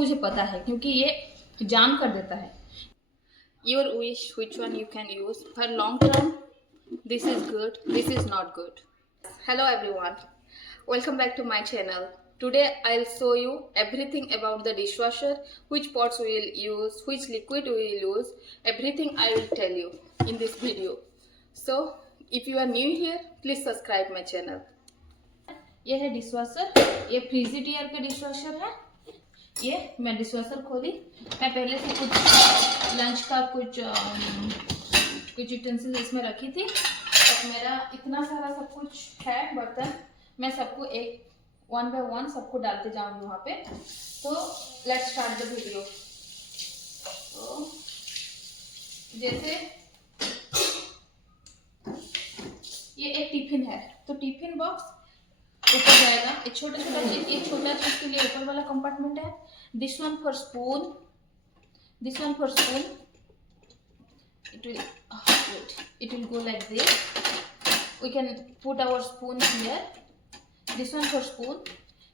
मुझे पता है क्योंकि ये जाम कर देता है। Your wish which one you can use for long term. This is good, this is not good. Hello everyone, welcome back to my channel. Today I'll show you everything about the dishwasher, which pots we will use, which liquid we will use, everything I will tell you in this video. So if you are new here, please subscribe my channel. ये है dishwasher, ये फ्रीजिडियर का dishwasher है। ये मैं dishwasher खोली, मैं पहले से कुछ लंच का कुछ यूटेंसिल्स इसमें रखी थी। तो मेरा इतना सारा सब कुछ है बर्तन, मैं सबको एक वन बाय वन सबको डालते जाऊंगी वहाँ पे। तो लेट्स स्टार्ट द वीडियो। तो जैसे ये एक टिफिन है, तो टिफिन बॉक्स ऊपर जाएगा। एक छोटा छोटा चीज, एक छोटा चीज के लिए ऊपर वाला कंपार्टमेंट है। This one for spoon, this one for spoon, it will go like this. We can put our spoon here. This one for spoon.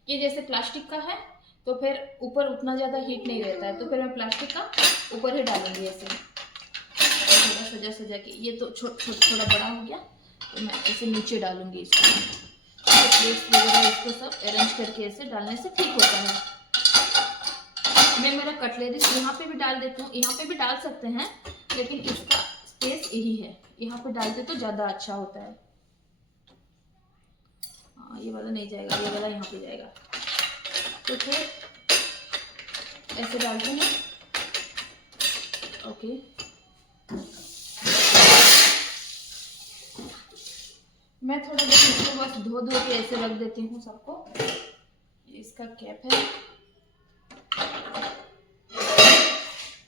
ये जैसे प्लास्टिक का है तो फिर ऊपर उतना ज़्यादा हीट नहीं रहता है, तो फिर मैं प्लास्टिक का ऊपर ही डालूंगी ऐसे थोड़ा सजा सजा के। ये तो थोड़ा बड़ा हो गया तो मैं ऐसे नीचे डालूंगी इसको। प्लेट्स वगैरह इसको सब अरेंज करके ऐसे डालने से ठीक होता है। मैं मेरा कटलेरी यहाँ पे भी डाल देती हूँ, यहाँ पे भी डाल सकते हैं, लेकिन इसका स्पेस यही है, यहाँ पे डालते तो ज़्यादा अच्छा होता है। हाँ, ये वाला नहीं जाएगा, ये वाला यहाँ पे जाएगा। तो फिर ऐसे डालते हैं। ओके, मैं थोड़ा देर इसको बस धो के ऐसे रख देती हूँ सबको। ये इसका कैप है,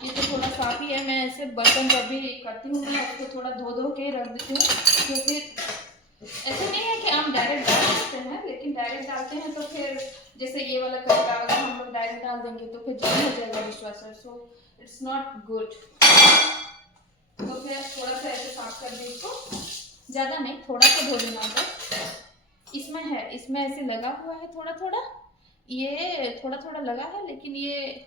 ये तो थोड़ा साफ ही है। मैं ऐसे बर्तन जब भी करती हूँ मैं उसको थोड़ा धो के रख देती हूँ, क्योंकि ऐसे नहीं है कि हम डायरेक्ट डाल सकते हैं, लेकिन डायरेक्ट डालते हैं तो फिर जैसे ये वाला कपड़ा अगर हम लोग डायरेक्ट डाल देंगे तो फिर जाम हो जाएगा dishwasher, so it's not good. तो फिर थोड़ा सा ऐसे साफ कर दें इसको, ज़्यादा नहीं, थोड़ा सा धो देना होगा। इसमें है, इसमें ऐसे लगा हुआ है थोड़ा थोड़ा, ये थोड़ा थोड़ा लगा है, लेकिन ये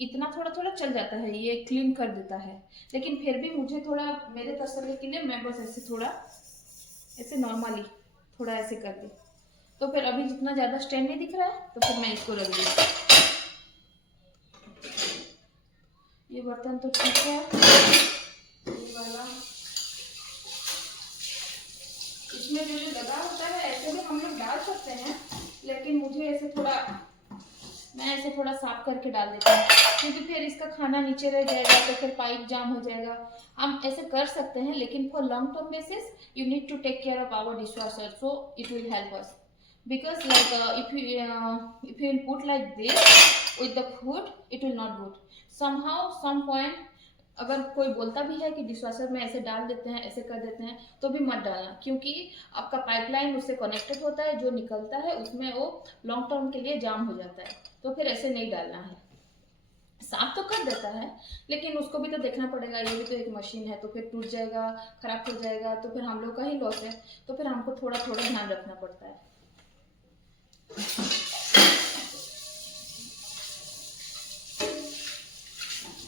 इतना थोड़ा थोड़ा चल जाता है, ये क्लीन कर देता है। लेकिन फिर भी मुझे थोड़ा मेरे तसल्ली के लिए मैं बस ऐसे थोड़ा ऐसे नॉर्मली थोड़ा ऐसे कर दी। तो फिर अभी जितना ज़्यादा स्टेन नहीं दिख रहा है तो फिर मैं इसको रख दी। ये बर्तन तो ठीक है, ये वाला इसमें जो लगा होता है ऐसे भी हम लोग डाल सकते हैं, लेकिन मुझे ऐसे थोड़ा मैं ऐसे थोड़ा साफ करके डाल देती हूँ, क्योंकि फिर इसका खाना नीचे रह जाएगा तो फिर पाइप जाम हो जाएगा। हम ऐसे कर सकते हैं, लेकिन for long term basis you need to take care of our dishwasher, so it will help us. Because like if you will put like this with the food, it will not good. Somehow some point अगर कोई बोलता भी है कि dishwasher में ऐसे डाल देते हैं, ऐसे कर देते हैं, तो भी मत डालना, क्योंकि आपका पाइपलाइन उससे कनेक्टेड होता है, जो निकलता है उसमें वो लॉन्ग टर्म के लिए जाम हो जाता है। तो फिर ऐसे नहीं डालना है। साफ तो कर देता है, लेकिन उसको भी तो देखना पड़ेगा, ये भी तो एक मशीन है, तो फिर टूट जाएगा, खराब हो जाएगा, तो फिर हम लोग का ही लॉस है। तो फिर हमको थोड़ा थोड़ा ध्यान रखना पड़ता है।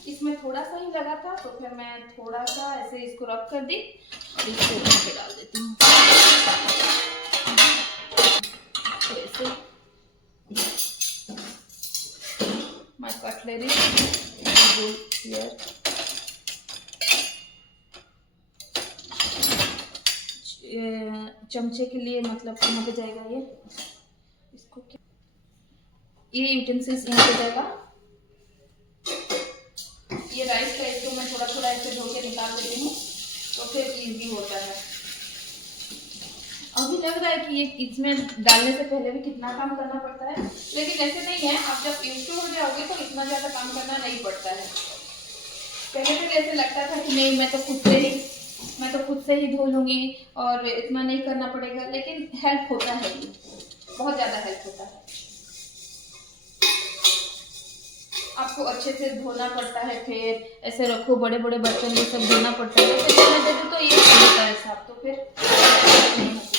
इसमें थोड़ा सा ही लगा था, तो फिर मैं थोड़ा सा ऐसे इसको रब कर दी, इसको यहाँ पे डाल देती हूँ। ऐसे माय कटलरी हियर। चमचे के लिए मतलब कहाँ पे जाएगा ये, इसको क्या, ये यूटेंसिल्स यहाँ पे जाएगा। ये राइस का इसको मैं थोड़ा थोड़ा ऐसे धो के निकाल देती हूँ, तो फिर इजी होता है। अभी लग रहा है कि ये इसमें डालने से पहले भी कितना काम करना पड़ता है, लेकिन ऐसे नहीं है। आप जब यूज हो जाओगे तो इतना ज़्यादा काम करना नहीं पड़ता है। पहले तो ऐसे लगता था कि नहीं, मैं तो खुद से ही धो लूँगी और इतना नहीं करना पड़ेगा, लेकिन हेल्प होता है, ये बहुत ज़्यादा हेल्प होता है। आपको अच्छे से धोना पड़ता है, फिर ऐसे रखो, बड़े बड़े बर्तन ये सब धोना पड़ता है, तो इसमें दे दो तो ये होता है साफ, तो फिर नहीं होती।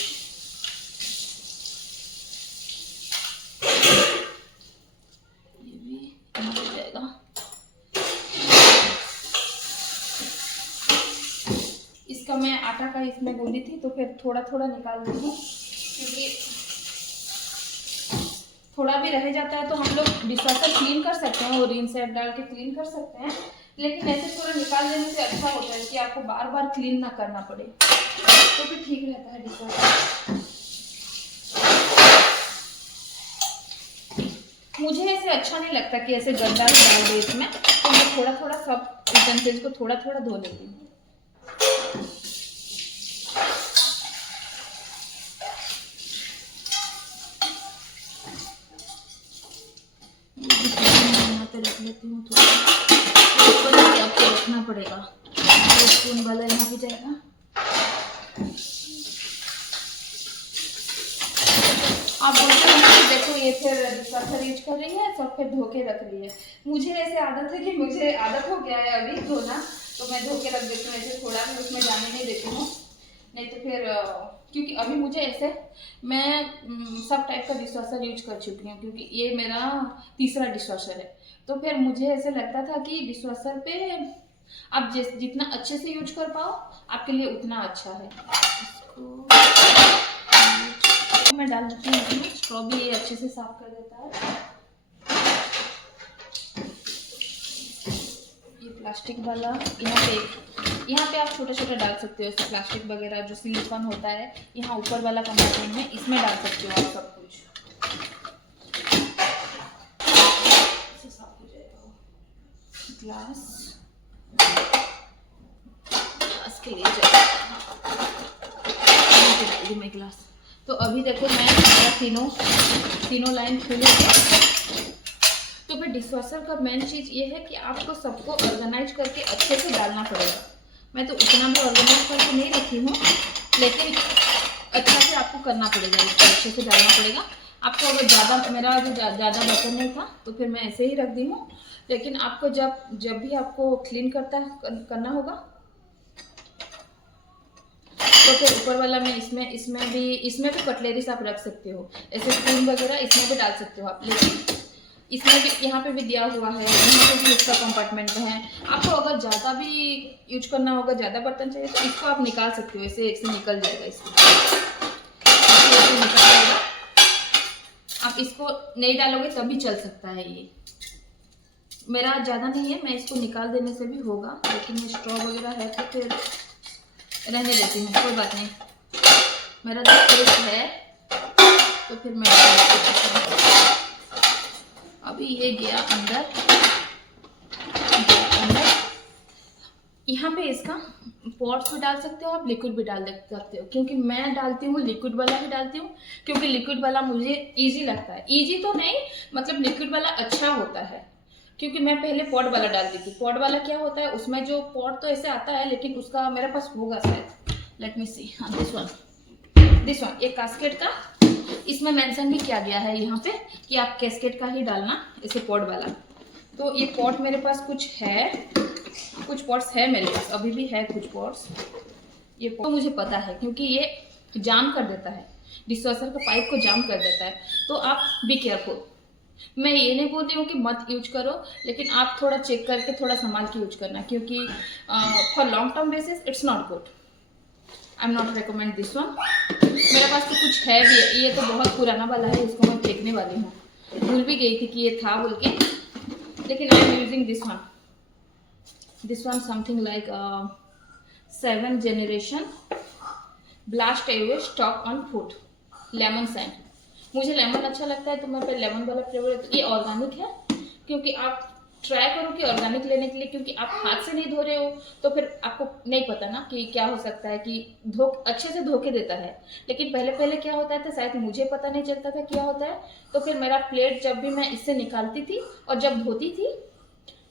ये भी मैं आटा का इसमें गूंदी थी, तो फिर थोड़ा थोड़ा निकाल दी हूँ, क्योंकि थोड़ा भी रह जाता है तो हम लोग डिशवॉशर क्लीन कर सकते हैं और रिन सेट डाल के क्लीन कर सकते हैं, लेकिन ऐसे थोड़ा निकाल देने से अच्छा होता है कि आपको बार बार क्लीन ना करना पड़े, तो फिर ठीक रहता है डिशवॉशर। मुझे ऐसे अच्छा नहीं लगता कि ऐसे गंदा ही डाल दे इसमें, तो मैं थोड़ा थोड़ा सब यूटेंसिल्स को थोड़ा थोड़ा धो लेती हूँ। रख लेती हूँ थोड़ा, आपको रखना पड़ेगा, स्पून वाला यहाँ भी जाएगा। आप बोलते हैं कि देखो ये फिर डिशवॉशर यूज कर रही है, सब फिर धो के रख रही है। मुझे ऐसे आदत है कि मुझे आदत हो गया है अभी धोना, तो मैं धो के रख देती हूँ, ऐसे थोड़ा भी उसमें जाने नहीं देती हूँ, नहीं तो फिर क्योंकि अभी मुझे ऐसे मैं सब टाइप का डिशवॉशर यूज कर चुकी हूँ, क्योंकि ये मेरा तीसरा डिशवॉशर है। तो फिर मुझे ऐसे लगता था कि डिशवॉशर पे आप जितना अच्छे से यूज कर पाओ आपके लिए उतना अच्छा है। इसको मैं डाल देती हूँ, स्ट्रॉ भी ये अच्छे से साफ कर देता है। ये प्लास्टिक वाला यहाँ पे आप छोटे छोटे डाल सकते हो, प्लास्टिक वगैरह जो सिलिकॉन होता है यहाँ ऊपर वाला कंपार्टमेंट में, इसमें डाल सकते हो आप सब कुछ, इससे साफ हो जाएगा। ग्लास के लिए चाहिए मैं ग्लास। तो अभी देखो मैं तीनों लाइन खोल के, तो फिर डिशवॉशर का मेन चीज़ ये है कि आपको सबको ऑर्गेनाइज करके अच्छे से डालना पड़ेगा। मैं तो इतना भी ऑर्गेनाइज करके नहीं रखी हूँ, लेकिन अच्छा से आपको करना पड़ेगा, इसको अच्छे से डालना पड़ेगा आपको। अगर ज़्यादा मेरा जो ज़्यादा बर्तन नहीं था तो फिर मैं ऐसे ही रख दी हूँ, लेकिन आपको जब भी आपको क्लीन करना होगा तो फिर ऊपर वाला में इसमें भी कटलेरीज आप रख सकते हो, ऐसे स्पून वगैरह इसमें भी डाल सकते हो आप, लेकिन इसमें भी यहाँ पे भी दिया हुआ है, यहाँ पे भी इसका कंपार्टमेंट में है। आपको अगर ज़्यादा भी यूज करना होगा, ज़्यादा बर्तन चाहिए तो इसको आप निकाल सकते हो, ऐसे निकल जाएगा, इसको निकल जाएगा। आप इसको नहीं डालोगे तभी चल सकता है। ये मेरा ज़्यादा नहीं है, मैं इसको निकाल देने से भी होगा, लेकिन ये स्ट्रॉ वगैरह है तो फिर रहने देती हूँ, कोई बात नहीं। मेरा जो फ्रिज है तो फिर मैं अभी ये गया अंदर। यहाँ पे इसका पॉट्स भी डाल सकते हो आप, लिक्विड भी डाल सकते हो, क्योंकि मैं डालती हूँ लिक्विड वाला ही डालती हूँ, क्योंकि लिक्विड वाला मुझे इजी लगता है। इजी तो नहीं, मतलब लिक्विड वाला अच्छा होता है, क्योंकि मैं पहले पॉट वाला डालती थी। पॉट वाला क्या होता है, उसमें जो पॉट तो ऐसे आता है, लेकिन उसका मेरे पास होगा शायद, लेट मी सी, हाँ दिस वन, एक कास्केट का, इसमें मेंशन भी किया गया है यहाँ पे कि आप कैस्केट का ही डालना, ऐसे पॉट वाला। तो ये पॉट मेरे पास कुछ पॉट्स है मेरे पास, अभी भी है कुछ पॉट्स। ये तो मुझे पता है, क्योंकि ये जाम कर देता है, डिशवॉशर का पाइप को जाम कर देता है, तो आप बी केयरफुल। मैं ये नहीं बोल रही हूँ कि मत यूज करो, लेकिन आप थोड़ा चेक करके थोड़ा संभाल के यूज करना, क्योंकि for long term basis it's not good. I am not recommend this one. मेरे पास तो कुछ है भी, ये तो बहुत पुराना वाला है, इसको मैं फेंकने वाली हूँ, भूल भी गई थी कि ये था बोल के, लेकिन I am using this one something like 7th generation blast away stuck on food lemon scent. मुझे लेमन अच्छा लगता है तो मैं लेमन वाला फ्लेवर, ये ऑर्गेनिक है, क्योंकि आप ट्राई करो कि ऑर्गेनिक लेने के लिए, क्योंकि आप हाथ से नहीं धो रहे हो तो फिर आपको नहीं पता ना कि क्या हो सकता है, कि अच्छे से धोके देता है। लेकिन पहले क्या होता था, शायद मुझे पता नहीं चलता था क्या होता है, तो फिर मेरा प्लेट जब भी मैं इससे निकालती थी और जब धोती थी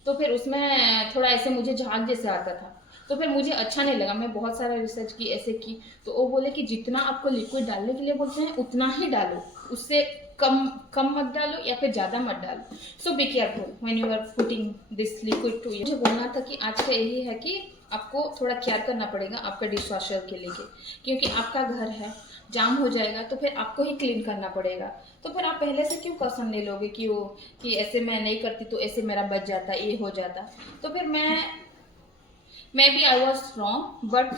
तो फिर उसमें थोड़ा ऐसे मुझे झाग जैसे आता था, तो फिर मुझे अच्छा नहीं लगा। मैं बहुत सारा रिसर्च की, ऐसे की, तो वो बोले कि जितना आपको लिक्विड डालने के लिए बोलते हैं उतना ही डालो, उससे कम मत डालो या फिर ज़्यादा मत डालो। So be careful when you are putting this liquid too. मुझे बोलना था कि आज का यही है कि आपको थोड़ा केयर करना पड़ेगा आपका डिशवॉशर के लिए, क्योंकि आपका घर है, जाम हो जाएगा तो फिर आपको ही क्लीन करना पड़ेगा। तो फिर आप पहले से क्यों कसम ले लोगे कि ऐसे मैं नहीं करती तो ऐसे मेरा बच जाता, ये हो जाता। तो फिर मैं भी I was wrong, but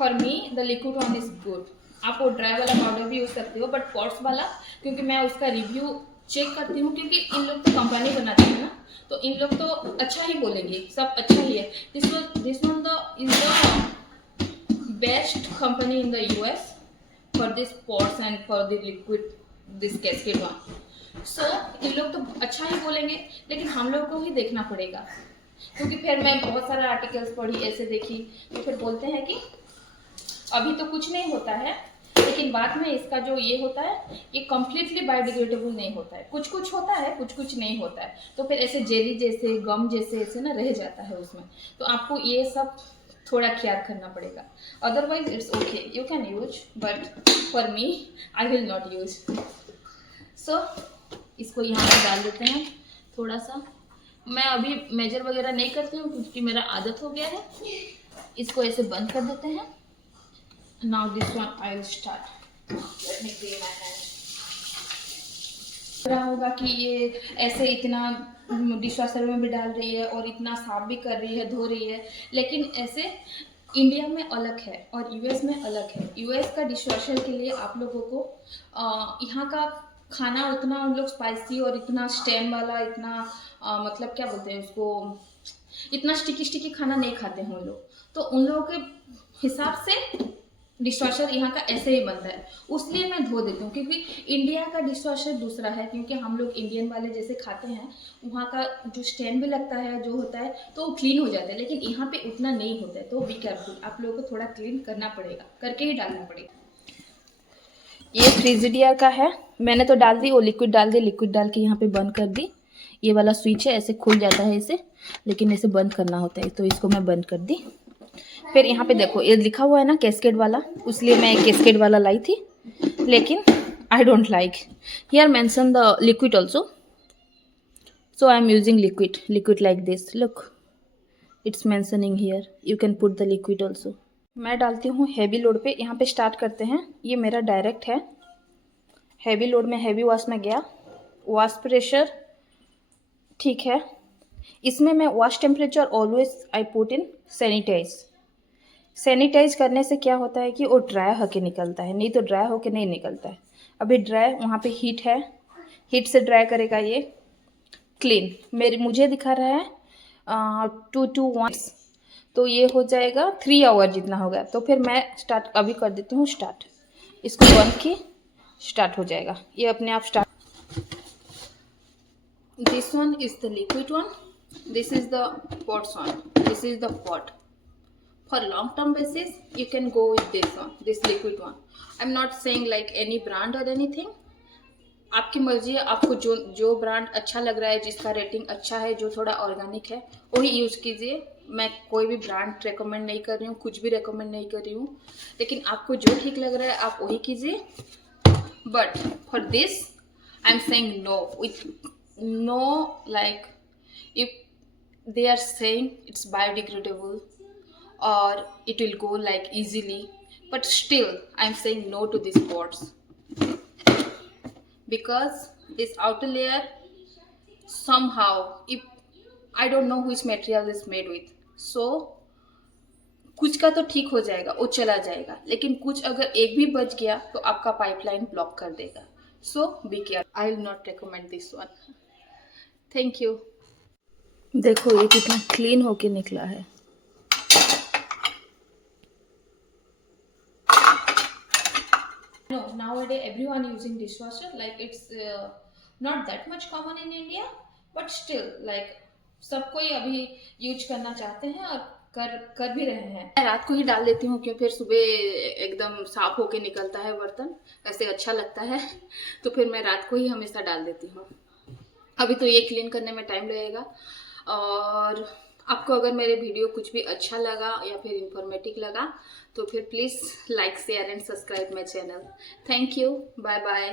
for me the liquid one is good. आप वो ड्राई वाला पाउडर भी यूज़ करते हो, बट पॉट्स वाला क्योंकि मैं उसका रिव्यू चेक करती हूँ, क्योंकि इन लोग तो कंपनी बनाते हैं ना, तो इन लोग तो अच्छा ही बोलेंगे, सब अच्छा ही है। This one is the best company in the US for this pots and for the liquid this cascade one. So इन लोग तो अच्छा ही बोलेंगे, लेकिन हम लोग को ही देखना पड़ेगा, क्योंकि फिर मैं बहुत सारे आर्टिकल्स पढ़ी, ऐसे देखी, तो फिर बोलते हैं कि अभी तो कुछ नहीं होता है, लेकिन बाद में इसका जो ये होता है ये कम्प्लीटली बायोडिग्रेडेबल नहीं होता है, कुछ कुछ होता है, कुछ कुछ नहीं होता है, तो फिर ऐसे जेली जैसे गम जैसे ऐसे ना रह जाता है उसमें, तो आपको ये सब थोड़ा ख्याल करना पड़ेगा। Otherwise it's okay, you can use, but for me I will not use. So इसको यहाँ पे डाल देते हैं थोड़ा सा। मैं अभी मेजर वगैरह नहीं करती हूँ क्योंकि मेरा आदत हो गया है। इसको ऐसे बंद कर देते हैं। Now this one I will start. Let me clean my hand. रहा होगा कि ये ऐसे इतना डिशवॉशर में भी डाल रही है और इतना साफ भी कर रही है, धो रही है, लेकिन ऐसे इंडिया में अलग है और यूएस में अलग है। यूएस का डिशवॉशर के लिए आप लोगों को यहाँ का खाना उतना उन लोग स्पाइसी और इतना स्टेम वाला, इतना मतलब क्या बोलते हैं उसको, इतना स्टिकी खाना नहीं खाते हैं उन लोग, तो उन लोगों के हिसाब से डिशवॉशर यहाँ का ऐसे ही बनता है, उसलिए मैं धो देती हूँ। क्योंकि इंडिया का डिशवॉशर दूसरा है, क्योंकि हम लोग इंडियन वाले जैसे खाते हैं, वहाँ का जो स्टेम भी लगता है, जो होता है तो वो क्लीन हो जाता है, लेकिन यहाँ पे उतना नहीं होता है, तो बी केयरफुल, आप लोगों को थोड़ा क्लीन करना पड़ेगा, करके ही डालना पड़ेगा। ये फ्रिजिडियर का है, मैंने तो डाल दी, वो लिक्विड डाल दी, लिक्विड डाल के यहाँ पे बंद कर दी। ये वाला स्विच है, ऐसे खुल जाता है इसे, लेकिन इसे बंद करना होता है, तो इसको मैं बंद कर दी। फिर यहाँ पे देखो ये लिखा हुआ है ना कैस्केड वाला, इसलिए मैं एक कैस्केड वाला लाई थी, लेकिन I don't like here mention the liquid also, so I am using liquid like this, look it's mentioning here, you can put the liquid also. मैं डालती हूँ हैवी लोड पे, यहाँ पे स्टार्ट करते हैं। ये मेरा डायरेक्ट है, हैवी लोड में हैवी वॉश में गया, वॉश प्रेशर ठीक है। इसमें मैं wash temperature always I put in sanitise करने से क्या होता है कि वो ड्राई होके निकलता है, नहीं तो ड्राई होके नहीं निकलता है। अभी ड्राई वहाँ पे हीट है, हीट से ड्राई करेगा ये क्लीन। मुझे दिखा रहा है 2 to 1, तो ये हो जाएगा 3 आवर जितना होगा। तो फिर मैं स्टार्ट अभी कर देती हूँ स्टार्ट, इसको बंद की स्टार्ट हो जाएगा, ये अपने आप start. This one is the liquid one, this is the pots one, this is the pot. For long term basis you can go with this one, this liquid one. I'm not saying like any brand or anything, आपकी मर्जी है, आपको जो brand अच्छा लग रहा है, जिसका रेटिंग अच्छा है, जो थोड़ा ऑर्गेनिक है, वही यूज़ कीजिए। मैं कोई भी ब्रांड रेकमेंड नहीं कर रही हूँ, कुछ भी रेकमेंड नहीं कर रही हूँ, लेकिन आपको जो ठीक लग रहा है आप वही कीजिए। But for this I am saying no, with no, like if they are saying it's biodegradable or it will go like easily, but still I'm saying no to these pots, because this outer layer somehow, if I don't know which material is made with, so कुछ का तो ठीक हो जाएगा, वो चला जाएगा, लेकिन कुछ अगर एक भी बच गया तो आपका पाइपलाइन ब्लॉक कर देगा। So be careful, I will not recommend this one. Thank you. देखो ये कितना क्लीन होके निकला है। No, nowadays everyone using dishwasher, like it's not that much common in India, but still like सब कोई अभी यूज करना चाहते हैं और कर भी रहे हैं। मैं रात को ही डाल देती हूँ, क्योंकि फिर सुबह एकदम साफ होके निकलता है बर्तन, ऐसे अच्छा लगता है, तो फिर मैं रात को ही हमेशा डाल देती हूँ। अभी तो ये क्लीन करने में टाइम लगेगा। और आपको अगर मेरे वीडियो कुछ भी अच्छा लगा या फिर इंफॉर्मेटिव लगा तो फिर please like share and subscribe my channel. Thank you, bye bye.